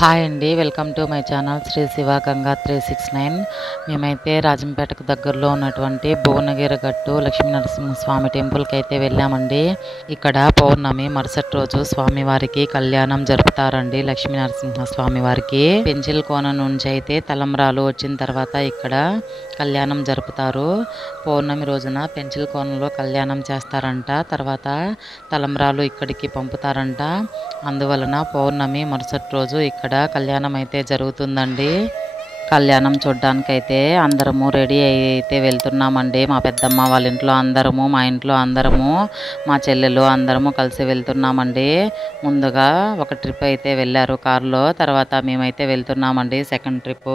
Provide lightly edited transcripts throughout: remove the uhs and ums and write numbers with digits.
Hi అండి. Welcome to my channel Shri Shiva Ganga 369. మేమైతే రాజంపేటకు దగ్గరలో ఉన్నటువంటి భువనగిరి గట్టు లక్ష్మీనరసింహస్వామి టెంపుల్కి అయితే వెళ్ళామండి. ఇక్కడ పౌర్ణమి మరుసటి రోజు స్వామివారికి కళ్యాణం జరుపుతారండి. లక్ష్మీనరసింహస్వామి వారికి పెంచిల్ కోన నుంచి అయితే తలంబ్రాలు వచ్చిన తర్వాత ఇక్కడ కళ్యాణం జరుపుతారు. పౌర్ణమి రోజున పెంచిల్ కోనలో కళ్యాణం చేస్తారంట. తర్వాత తలంబ్రాలు ఇక్కడికి పంపుతారంట. అందువలన పౌర్ణమి మరుసటి రోజు ఇక్కడ కళ్యాణం అయితే జరుగుతుందండి. కళ్యాణం చూడ్డానికైతే అందరము రెడీ అయితే వెళ్తున్నామండి. మా పెద్దమ్మ వాళ్ళ ఇంట్లో అందరము, మా ఇంట్లో అందరము, మా చెల్లెలు అందరము కలిసి వెళ్తున్నామండి. ముందుగా ఒక ట్రిప్ అయితే వెళ్ళారు కారులో, తర్వాత మేమైతే వెళ్తున్నామండి సెకండ్ ట్రిప్.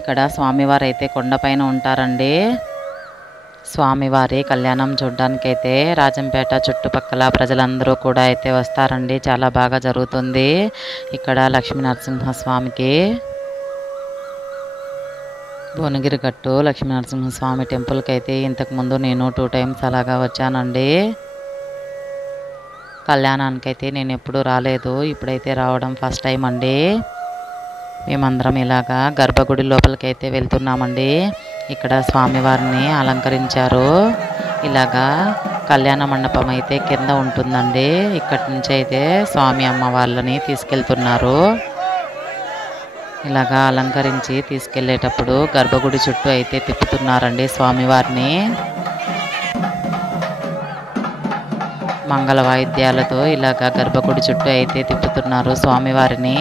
ఇక్కడ స్వామివారు అయితే కొండపైన ఉంటారండి. స్వామివారి కళ్యాణం చూడ్డానికైతే రాజంపేట చుట్టుపక్కల ప్రజలందరూ కూడా అయితే వస్తారండి. చాలా బాగా జరుగుతుంది ఇక్కడ లక్ష్మీనరసింహస్వామికి. భువనగిరి గట్టు లక్ష్మీనరసింహస్వామి టెంపుల్కి అయితే ఇంతకుముందు నేను 2 టైమ్స్ అలాగా వచ్చానండి. కళ్యాణానికైతే నేను ఎప్పుడూ రాలేదు, ఇప్పుడైతే రావడం ఫస్ట్ టైం అండి. మేమందరం ఇలాగా గర్భగుడి లోపలికి అయితే వెళ్తున్నామండి. ఇక్కడ స్వామివారిని అలంకరించారు. ఇలాగా కళ్యాణ మండపం అయితే కింద ఉంటుందండి. ఇక్కడి నుంచి అయితే స్వామి అమ్మ వాళ్ళని తీసుకెళ్తున్నారు. ఇలాగా అలంకరించి తీసుకెళ్లేటప్పుడు గర్భగుడి చుట్టూ అయితే తిప్పుతున్నారండి స్వామివారిని. మంగళ వాయిద్యాలతో ఇలాగా గర్భగుడి చుట్టూ అయితే తిప్పుతున్నారు స్వామివారిని.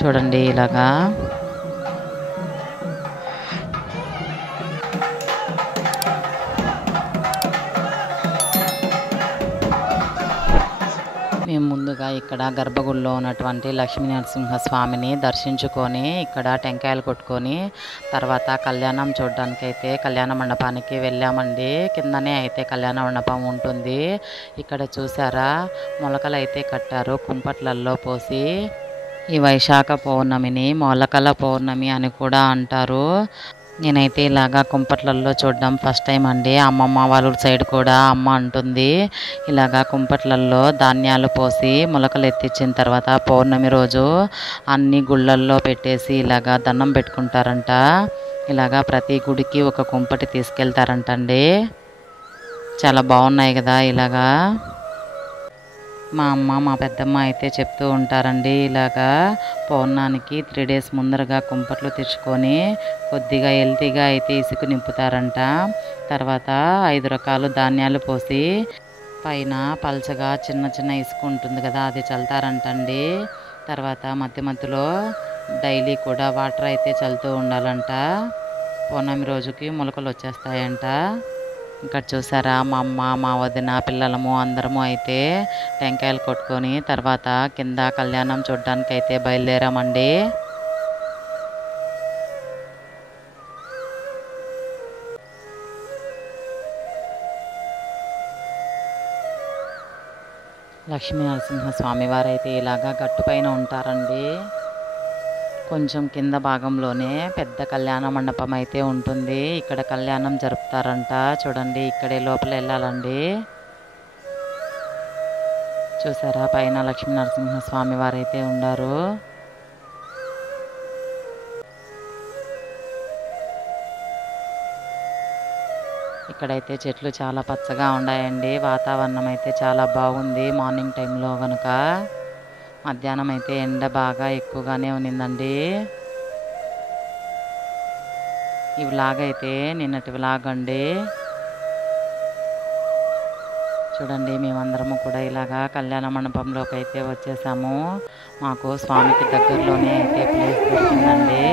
చూడండి ఇలాగా మేము ముందుగా ఇక్కడ గర్భగుడిలో ఉన్నటువంటి లక్ష్మీనరసింహస్వామిని దర్శించుకొని ఇక్కడ టెంకాయలు కొట్టుకొని తర్వాత కళ్యాణం చూడడానికైతే కళ్యాణ మండపానికి వెళ్ళామండి. కిందనే అయితే కళ్యాణ మండపం ఉంటుంది. ఇక్కడ చూసారా మొలకలు అయితే కట్టారు కుంపట్లల్లో పోసి. ఈ వైశాఖ పౌర్ణమిని మొలకల పౌర్ణమి అని కూడా అంటారు. నేనైతే ఇలాగా కుంపట్లల్లో చూడడం ఫస్ట్ టైం అండి. అమ్మమ్మ వాళ్ళ సైడ్ కూడా అమ్మ అంటుంది. ఇలాగా కుంపట్లల్లో ధాన్యాలు పోసి మొలకలు ఎత్తిచ్చిన తర్వాత పౌర్ణమి రోజు అన్ని గుళ్ళల్లో పెట్టేసి ఇలాగా దండం పెట్టుకుంటారంట. ఇలాగా ప్రతి గుడికి ఒక కుంపటి తీసుకెళ్తారంటండి. చాలా బాగున్నాయి కదా. ఇలాగా మా అమ్మ మా పెద్దమ్మ అయితే చెప్తూ ఉంటారండి. ఇలాగా పౌర్ణానికి 3 days ముందరగా కుంపట్లు తెచ్చుకొని కొద్దిగా హెల్తీగా అయితే ఇసుక నింపుతారంట. తర్వాత 5 రకాలు ధాన్యాలు పోసి పైన పల్చగా చిన్న చిన్న ఇసుక ఉంటుంది కదా, అది చల్లుతారంటండి. తర్వాత మధ్య మధ్యలో డైలీ కూడా వాటర్ అయితే చల్లుతూ ఉండాలంట. పౌర్ణమి రోజుకి మొలకలు వచ్చేస్తాయంట. ఇక్కడ చూసారా మా అమ్మ మా వదిన పిల్లలము అందరము అయితే టెంకాయలు కొట్టుకొని తర్వాత కింద కళ్యాణం చూడడానికి అయితే బయలుదేరామండి. లక్ష్మీనరసింహస్వామి వారు అయితే ఇలాగా గట్టుపైన ఉంటారండి. కొంచెం కింద భాగంలోనే పెద్ద కళ్యాణ మండపం అయితే ఉంటుంది. ఇక్కడ కళ్యాణం జరుపుతారంట. చూడండి ఇక్కడే లోపల వెళ్ళాలండి. చూసారా పైన లక్ష్మీనరసింహస్వామి వారు అయితే ఉన్నారు. ఇక్కడైతే చెట్లు చాలా పచ్చగా ఉన్నాయండి. వాతావరణం అయితే చాలా బాగుంది మార్నింగ్ టైంలో కనుక. మధ్యాహ్నం అయితే ఎండ బాగా ఎక్కువగానే ఉన్నిందండి. ఈ వ్లాగ్ అయితే నిన్నటి వ్లాగ్ అండి. చూడండి మేమందరము కూడా ఇలాగా కళ్యాణ మండపంలోకి అయితే వచ్చేసాము. మాకు స్వామికి దగ్గరలోనే అయితే ప్లేస్ దొరికిందండి.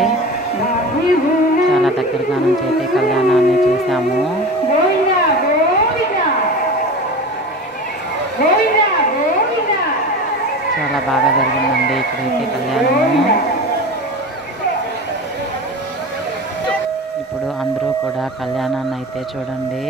చాలా దగ్గరగా నుంచి అయితే కళ్యాణాన్ని చూసాము. చాలా బాగా జరిగిందండి ఇక్కడైతే కళ్యాణము. ఇప్పుడు అందరూ కూడా కళ్యాణాన్ని అయితే చూడండి.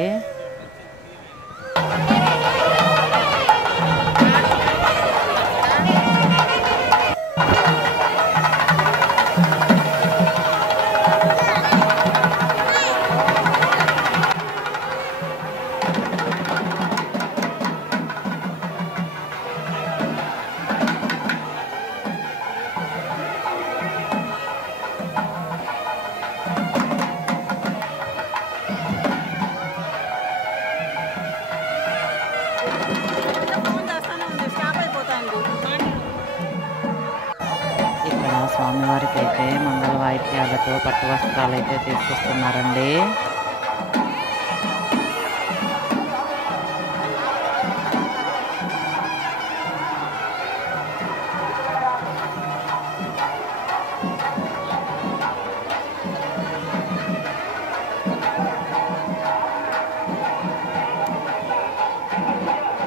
స్వామివారికి అయితే మంగళ వాయిద్యాలతో పట్టు వస్త్రాలు అయితే తీసుకొస్తున్నారండి.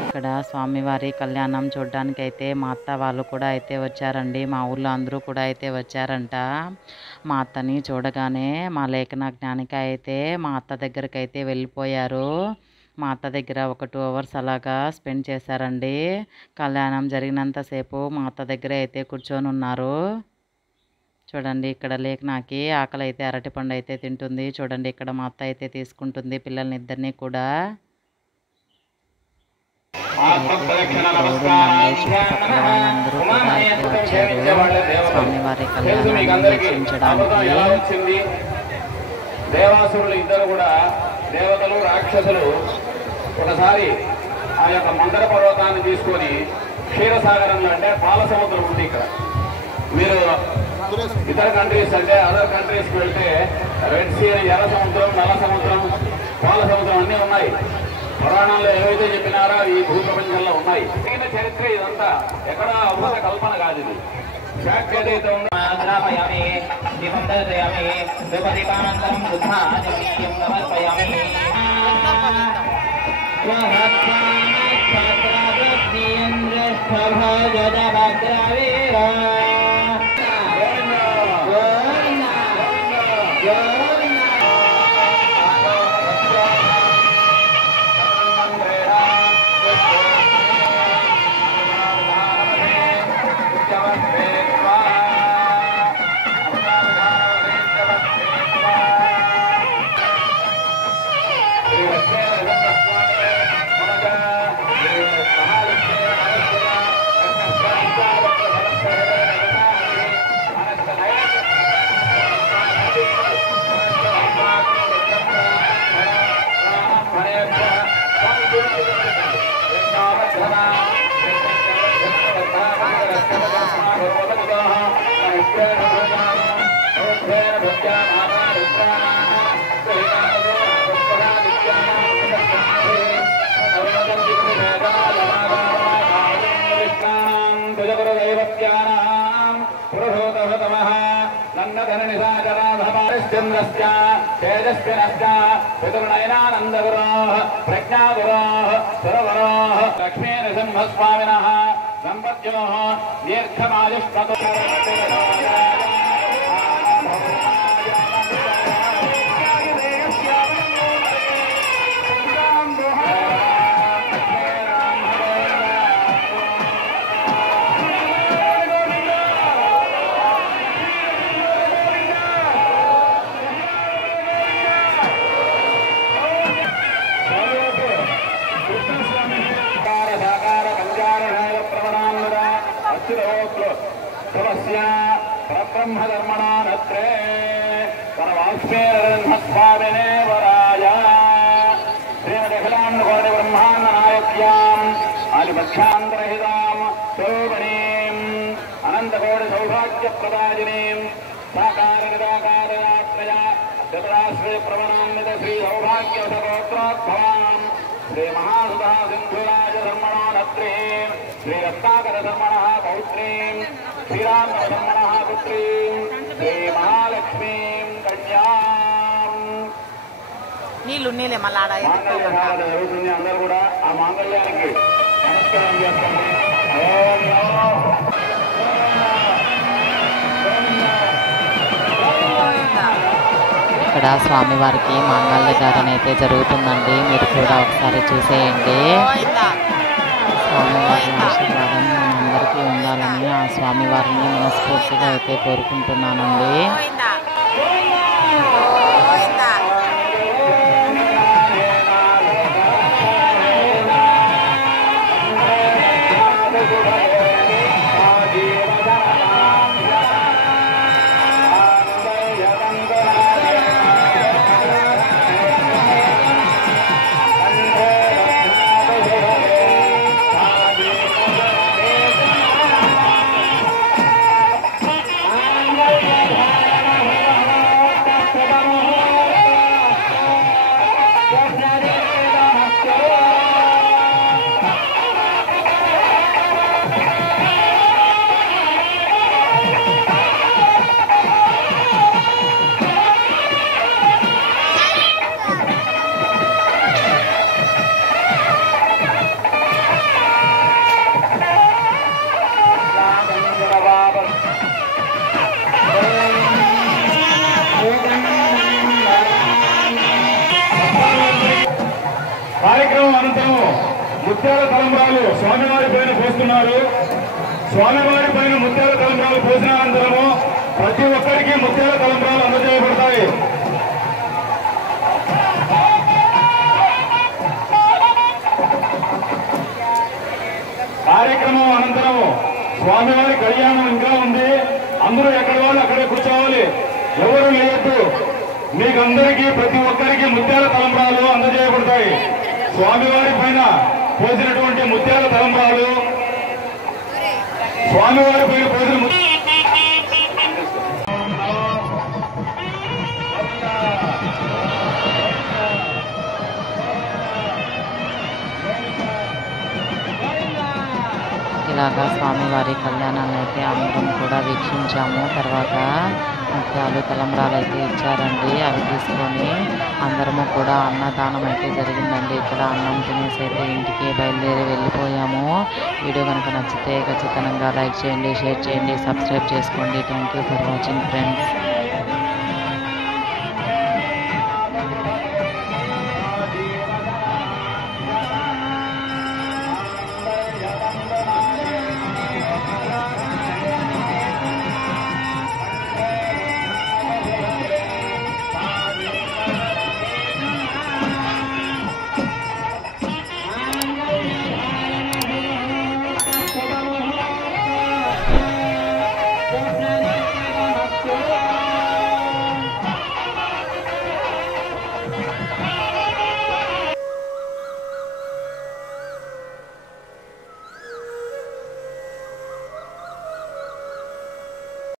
ఇక్కడ స్వామివారి కళ్యాణం చూడడానికి అయితే మా అత్త వాళ్ళు కూడా అయితే వచ్చారండి. మా ఊళ్ళో అందరూ కూడా అయితే వచ్చారంట. మా అత్తని చూడగానే మా లేఖన జ్ఞానిక అయితే మా అత్త దగ్గరికి అయితే వెళ్ళిపోయారు. మా అత్త దగ్గర ఒక 2 అవర్స్ అలాగా స్పెండ్ చేశారండి. కళ్యాణం జరిగినంతసేపు మా అత్త దగ్గరే అయితే కూర్చొని ఉన్నారు. చూడండి ఇక్కడ లేఖనాకి ఆకలి అయితే అరటిపండు అయితే తింటుంది. చూడండి ఇక్కడ మా అత్త అయితే తీసుకుంటుంది పిల్లల్ని ఇద్దరిని కూడా. చుట్టుపక్కల వాళ్ళందరూ కూడా అయితే వచ్చారు స్వామివారి కళ్యాణాన్ని వీక్షించడానికి. దేవాసురులు ఇద్దరు కూడా దేవతలు రాక్షసులు ఒకసారి ఆ యొక్క మందర పర్వతాన్ని తీసుకొని క్షీరసాగరంలో అంటే పాల సముద్రం ఉంది. ఇక్కడ మీరు ఇతర కంట్రీస్ అంటే అదర్ కంట్రీస్కి వెళ్తే రెడ్ సీ, ఎర్ర సముద్రం, నల్ల సముద్రం, పాల సముద్రం అన్నీ ఉన్నాయి. పురాణాల్లో ఏవైతే చెప్పినారో ఈ భూప్రపంచంలో ఉన్నాయి. చరిత్ర ఇదంతా ఎక్కడ అమృత కల్పన కాదు. ఇది ఫ్యాక్ట్ ఏదైతే ఉందో లక్ష్మీ నృసింహస్వామినః దంపత్యోః దీర్ఘమాయుష్మతో బ్రహ్మధర్మణానత్రే పరమాత్మేరన్మస్వామినే వరాయ శ్రీమదఖిలాండకోటి బ్రహ్మాండ నాయక్యాం ఆదిపక్షాంతరహితాం శోభనీం అనంతకోటి సౌభాగ్యప్రదాజినీం సాకార నిరాకారయాత్రయా చతురాశ్రీ ప్రవణాన్విత శ్రీ సౌభాగ్యవసగోత్రోద్భవాం శ్రీ మహాసుధా సింధురాజ ధర్మణానత్రే శ్రీ రత్నాకర ధర్మణః పౌత్రీం శ్రీరామ ధర్మణః పుత్రీం శ్రీ మహాలక్ష్మీం కన్యాం. నీళ్ళే మళ్ళా మాంగళ్య ధారణ జరుగుతుంది. అందరూ కూడా ఆ మాంగళ్యానికి నమస్కారం చేస్తుంది. ఓం నమో ఇక్కడ స్వామివారికి మాంగళ్య ధారణ అయితే జరుగుతుందండి. మీరు కూడా ఒకసారి చూసేయండి. స్వామివారి ఆశీర్వాదం మనందరికీ ఉండాలని ఆ స్వామివారిని మనస్ఫూర్తిగా అయితే కోరుకుంటున్నానండి. ముత్యాల తలంబ్రాలు స్వామివారి పైన పోస్తున్నారు. స్వామివారి పైన ముత్యాల తలంబ్రాలు పోసిన అనంతరము ప్రతి ఒక్కరికి ముత్యాల తలంబ్రాలు అందజేయబడతాయి. కార్యక్రమం అనంతరము స్వామివారి కళ్యాణం ఇంకా ఉంది. అందరూ ఎక్కడ వాళ్ళు అక్కడే కూర్చోవాలి, ఎవరు లేవద్దు. మీకందరికీ ప్రతి ఒక్కరికి ముత్యాల తలంబ్రాలు అందజేయబడతాయి. స్వామివారి పైన పోసినటువంటి ముత్యాల తలంబ్రాలు స్వామివారి పైన పోసిన ఇలాగా స్వామివారి కళ్యాణాన్ని అయితే అందరం కూడా వీక్షించాము. తర్వాత ముత్యాలు తలంబ్రాలు అయితే ఇచ్చారండి. అవి తీసుకొని అందరము కూడా అన్నదానం అయితే జరిగిందండి. ఇక్కడ అన్నం తినేసి అయితే ఇంటికి బయలుదేరి వెళ్ళిపోయాము. వీడియో కనుక నచ్చితే ఖచ్చితంగా లైక్ చేయండి, షేర్ చేయండి, సబ్స్క్రైబ్ చేసుకోండి. Thank you for watching friends.